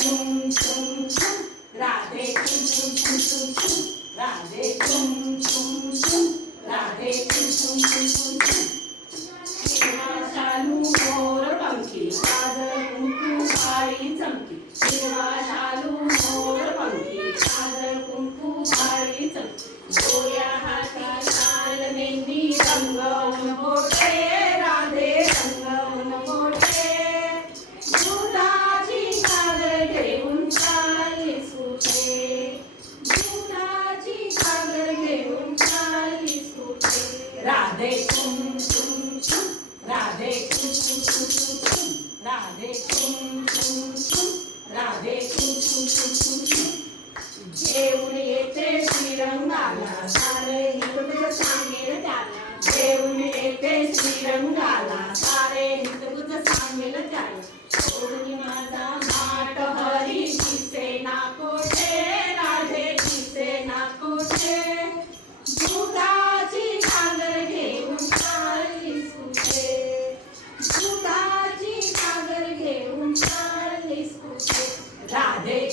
tum tum tum, Radhe tum tum tum tum tum, Radhe tum tum tum, Radhe tum tum tum tum tum. Chalu or a monkey. Radhe कुम कुम कुम राधे कुम कुम कुम कुम राधे कुम कुम कुम राधे कुम कुम कुम कुम जेवून येते श्रीरंगाला सारे हितगुज सांगेल त्याला जेवून येते श्रीरंगाला सारे हितगुज सांगेल त्याला सोडून माता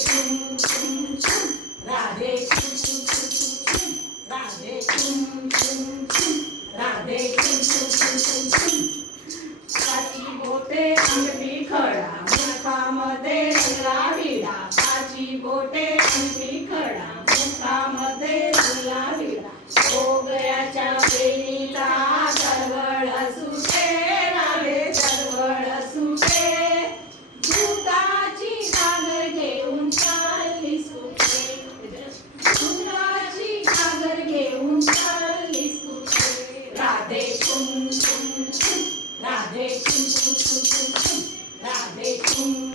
Thank you. tum tum tum tum tum. Now they.